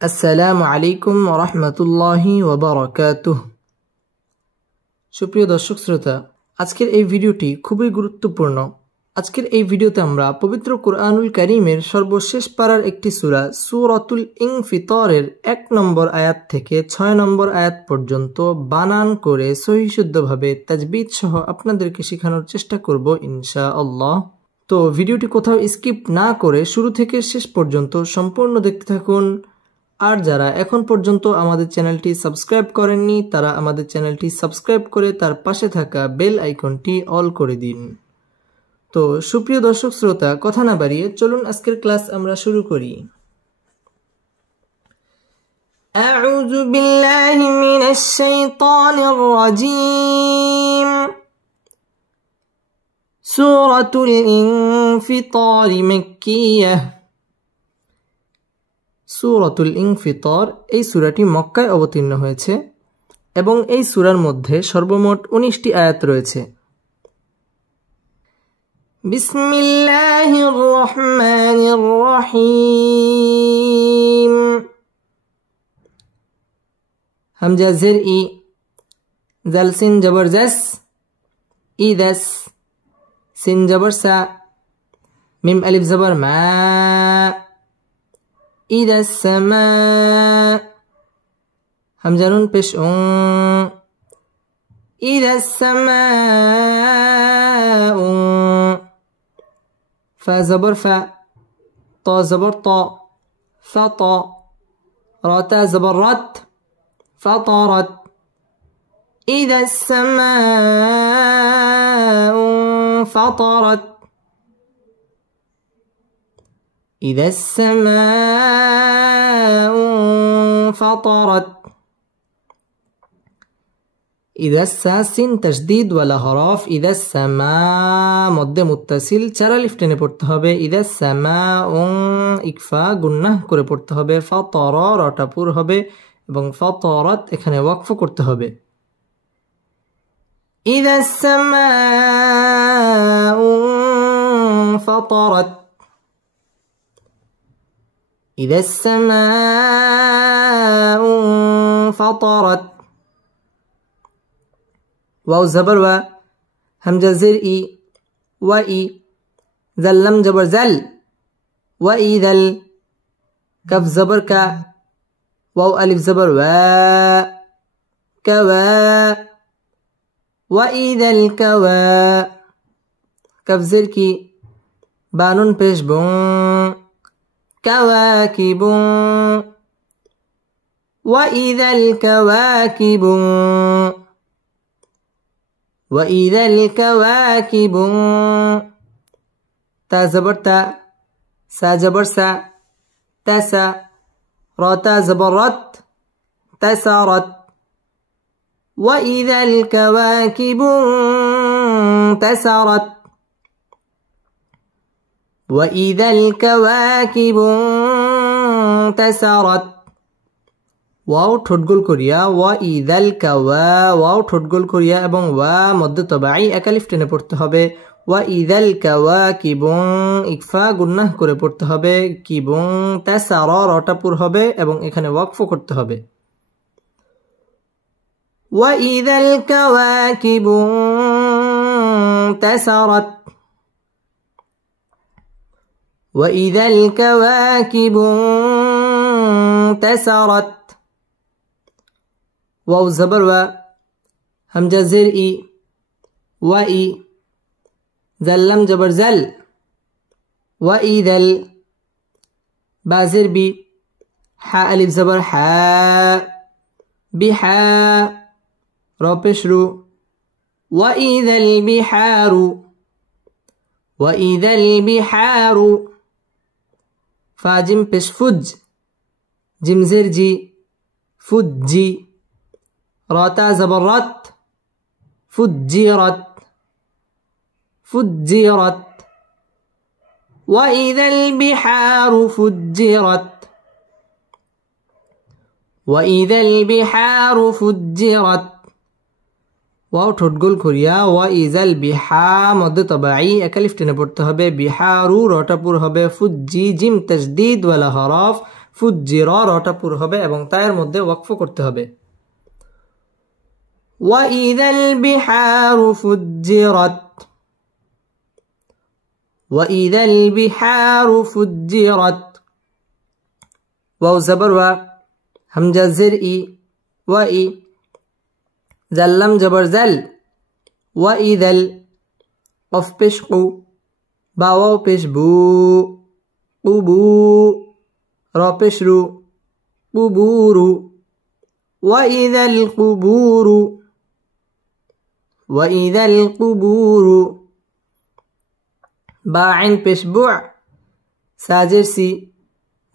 আসসালামু আলাইকুম ওয়া রাহমাতুল্লাহি ওয়া বারাকাতুহু। সুপ্রিয় দর্শক শ্রোতা, আজকের এই ভিডিওটি খুবই গুরুত্বপূর্ণ। আজকের এই ভিডিওতে আমরা পবিত্র কুরআনুল কারীমের সর্বশেষ পারার একটি সূরা সূরাতুল ইনফিতারের ১ নম্বর আয়াত থেকে ৬ নম্বর আয়াত পর্যন্ত বানান করে সহিশুদ্ধভাবে তাজবিদ সহ আপনাদেরকে শেখানোর চেষ্টা করব ইনশাআল্লাহ। তো ভিডিওটি কোথাও স্কিপ না করে শুরু থেকে শেষ পর্যন্ত সম্পূর্ণ দেখতে থাকুন। আর যারা এখন পর্যন্ত আমাদের চ্যানেলটি সাবস্ক্রাইব করেননি তারা আমাদের চ্যানেলটি সাবস্ক্রাইব করে তার পাশে থাকা বেল আইকনটি অল করে দিন। তো সুপ্রিয় দর্শক শ্রোতা, কথা না বাড়িয়ে চলুন আজকের ক্লাস আমরা শুরু করি। আউযু বিল্লাহি মিনাশ শাইতানির রাজীম। সূরাতুল ইনফিতার মাক্কিয়াহ। সূরাতুল ইনফিতার এই সূরাটি মক্কায় অবতীর্ণ হয়েছে এবং এই সূরার মধ্যে সর্বমোট ১৯টি আয়াত রয়েছে। বিসমিল্লাহির রহমানির রহিম। হামজা জের ই, জাল সিন জবর জাস, ইদাস, সিন জবর সা, মিম আলিফ জবর মা, إذا السماء همزة نون بش إذا السماء فا زبر فا، طا زبر طا، فطا، را تا زبر رت، فطرت. إذا السماء فطرت. إذا السماء فطرت. إذا السين تشديد ولا حرف، إذا السماء مد متصل চারা লিফ টেনে পড়তে হবে। إذا السماء ইকফা গুন্নাহ করে পড়তে হবে। فطر রটা পুর হবে এবং فطرت এখানে ওয়াকফ করতে হবে। إذا السماء فطرت. إذا السماء فطرت. واو زبر و، همزة زر إي، وإي، زل لم جبر زل، وإذا ال، كف زبر كا، واو ألف زبر و، كوا، وإذا الكوا، كف زر كي، بانون پیش بون، كواكب. وإذا الكواكب، وإذا الكواكب. تا زبر تا، سا جبر سا، تسا، را تا زبر رت، تسارت. وإذا الكواكب انتثرت. وإذا الكواكب انتثرت. ওয়াও ঠোঁটগোল করিয়া, ওয়া ইদাল কাওয়া, ওয়াও ঠোঁটগোল করিয়া এবং ওয়া মধ্য তবাই একালিফ টেনে পড়তে হবে। ওয়া ইদাল কাওয়াকিবুন ইকফা গুন্নাহ করে পড়তে হবে। কিবুন তাসারা রটা পুর হবে এবং এখানে ওয়াকফ করতে হবে। ওয়া ইদাল কাওয়াকিবু انتثرت. وإذا الكواكب انتثرت. واو زبر و، همزة زر إي، وإي، زل لم جبر زل، وإذا ال، با زر بي، حا ألف زبر حا، بحا، را پیش رو، وإذا البحار، وإذا البحار. فاجم پیش فج، جم زر جي، فجي، راتا زبرت، فجرت، فجرت. وإذا البحار فجرت. وإذا البحار فجرت. ওয়াও ঠোঁটগোল করিয়া ওয়া ইজাল বিহা মধ্য তবাই একালিফ টেনে পড়তে হবে। বিহারু রটাপুর হবে। ফুজ্জি জিম তাজদিদ ওয়ালা হরফ, ফুজ্জির, রটা পুর হবে এবং তায়ের মধ্যে ওয়াকফ করতে হবে। ওয়াইদাল বিহারু ফুজ্জিরাত, ওয়াইদাল বিহারু ফুজ্জিরাত। ওয়াও জবর ওয়া, হামজা জের ই, ওয়াই। জাল্লাম জবর জাল, ওয়াইদাল। কফ পেশ কু, বা ওয়াও পেশ বু, কুবু। র পেশ রু, কুবুরু। ওয়াইদাল কুবুরু, ওয়াইদাল কুবুরু। বা আইন পেশ বু, সাজের সি,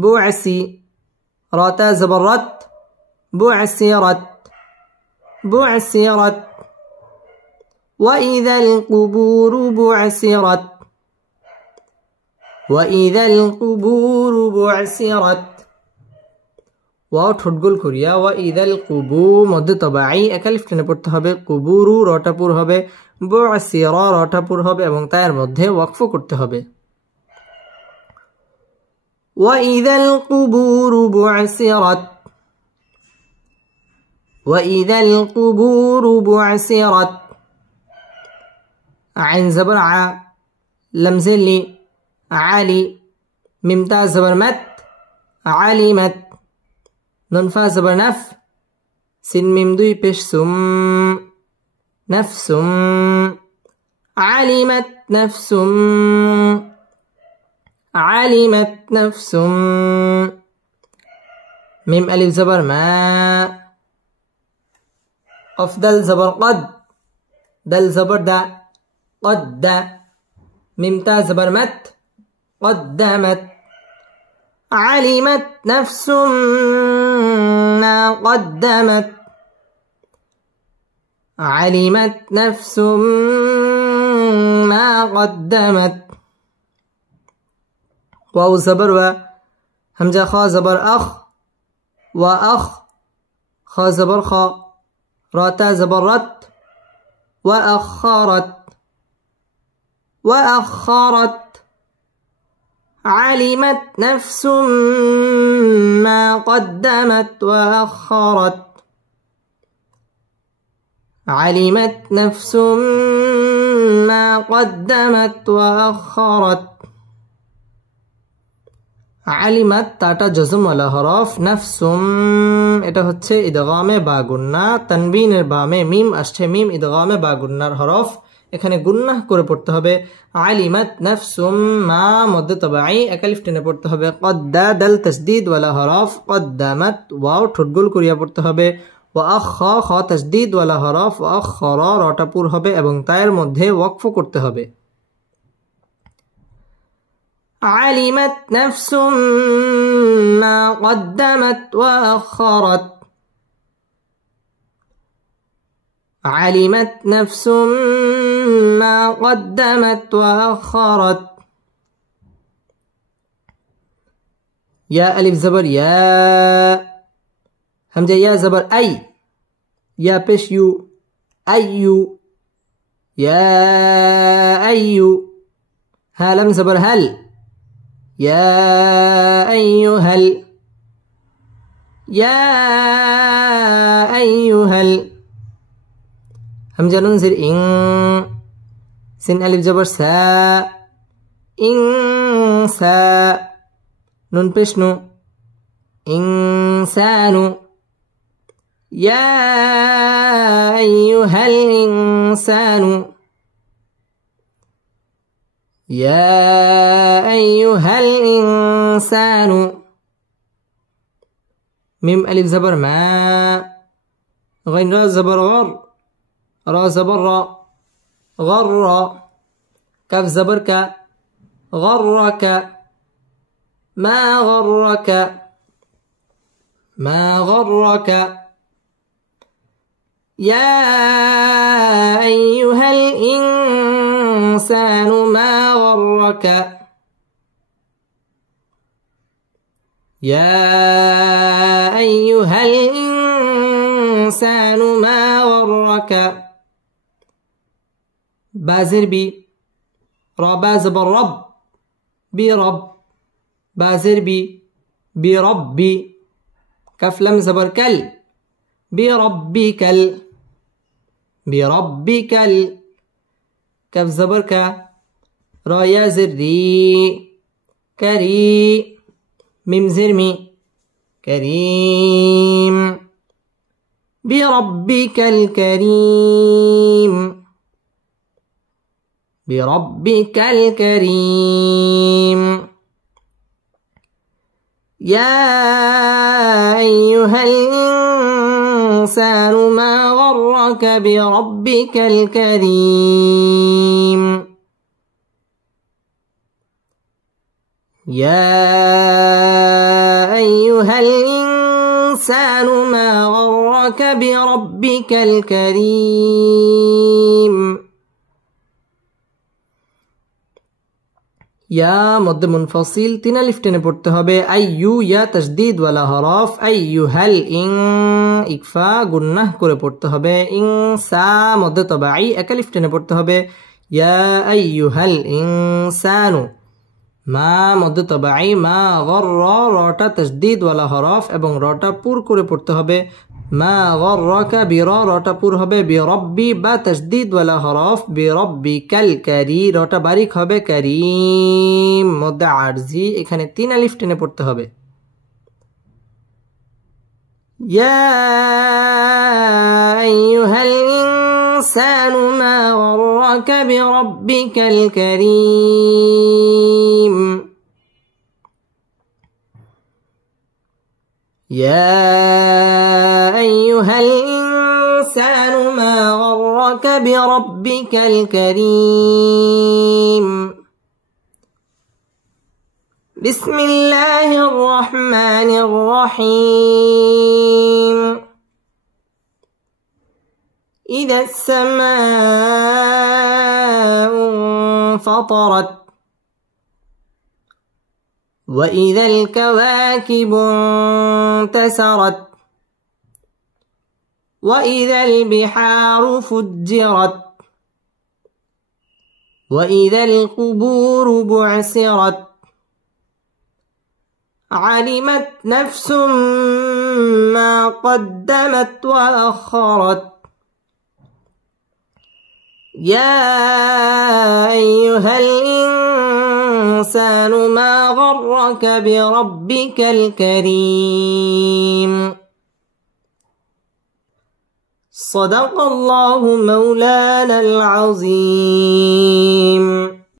বুআসি। রাতা জবর রাত, বুআসিরাত, বুআসিরাত। وإذا القبور بعثرت، وإذا القبور بعثرت। ওয়াও ঠোঁটগোল করিয়া ওয়াইদাল কুবু মধ্যে তবাই একালিফ টেনে পড়তে হবে। কুবুরু রটাপুর হবে, বুআসিরা রটাপুর হবে এবং তার মধ্যে ওয়াকফ করতে হবে। ওয়াইদাল কুবুরু বুআসিরাত, ওয়াইদাল কুবুরু বুআসিরাত। عين زبر ع، لم زلي، عالي. ميم تا زبر مت، علمت. نون فا زبر نف، سين ميم دوي بش سم، نفس. علمت نفس، علمت نفس. ميم ألف زبر ما، أفضل زبر قد، دل زبر دا، قد. ميم تا زبر مت، قدمت. علمت نفس ما قدمت، علمت نفس ما قدمت. واو زبر و، همزة خا زبر أخ، وأخ. خا زبر خا، راتا زبر رت، وأخرت، وأخرت. علمت نفس ما قدمت وأخرت، علمت نفس ما قدمت وأخرت. আলিমাত তাটা জজম ওয়ালা হরফ, নাফসুম এটা হচ্ছে ইদগামে বা গুন্না। তানবিনের বামে মিম আসছে, মিম ইদগামে বা গুন্নার হরফ। এখানে গুন্নাহ করে পড়তে হবে। আলিমাত নাফসুম মা মধ্যে তবাই একালিফ টেনে পড়তে হবে। কদ্দা দাল তাসদীদ ওয়ালা হরফ, কদ্দামাত ওয়াও ঠোঁটগোল করিয়া পড়তে হবে। ওয়াখা খ তাসদীদ ওয়ালা হরফ, ওয়াখরা রটা পুর হবে এবং তায়ের মধ্যে ওয়াকফ করতে হবে। علمت نفس ما قدمت وأخرت، علمت نفس ما قدمت وأخرت. يا ألف زبر يا، همزة يا زبر أي، يا بش يو، أي. يا أي. ها لم زبر هل، يا أيها ال، يا أيها ال. همزة ننزل إن، سين ألف زبر سا، إنسا. نون بشنو، إنسان. يا أيها الإنسان، يا أيها الإنسان. ميم ألف زبر ما، غين را زبر غر، را زبر را، غر. كاف زبر كا، غرك. ما غرك، ما غرك. يا أيها الإنسان ما غرك، يا أيها الإنسان ما غرك. بازر بي، رباز بالرب، برب. بازر بي، بربي كاف لام زبر كل بربك بربك كاف زبر كا را يا زر ري كري ميم زر مي كريم بربك الكريم بربك الكريم يا أيها الإنسان ما غرك بربك الكريم يا أيها الإنسان ما غرك بربك الكريم या मध्य मुनफसिल तीन अलिफ टेने पढ़ते হবে আইয়ু या तशदीद वाला हरफ আইয়ুহাল ইং ইকফা গুন্নাহ করে পড়তে হবে ইনসা মধ্য তবাই এক আলিফ টেনে পড়তে হবে ইয়া আইয়ুহাল ইনসানু মা মধ্য তবাই মা গররা রটা তশদীদ वाला হরফ এবং রটা পুর করে পড়তে হবে মা গররাকা বিরা রটা পুর হবে বিরব্বি বা তশদীদ वाला হরফ বিরব্বিকাল কারি রটা বারিক হবে কারীম মধ্য আরজি এখানে তিন আলিফ টেনে পড়তে হবে ইয়া আইয়ুহাল ইনসানু মা গররাকা বিরব্বিকাল কারীম يا أيها الإنسان ما غرك بربك الكريم بسم الله الرحمن الرحيم إذا السماء انفطرت وإذا الكواكب انتثرت وإذا البحار فجرت وإذا القبور بعثرت علمت نفس ما قدمت وأخرت يا أيها الإنسان ما غرك بربك الكريم صدق الله مولانا العظيم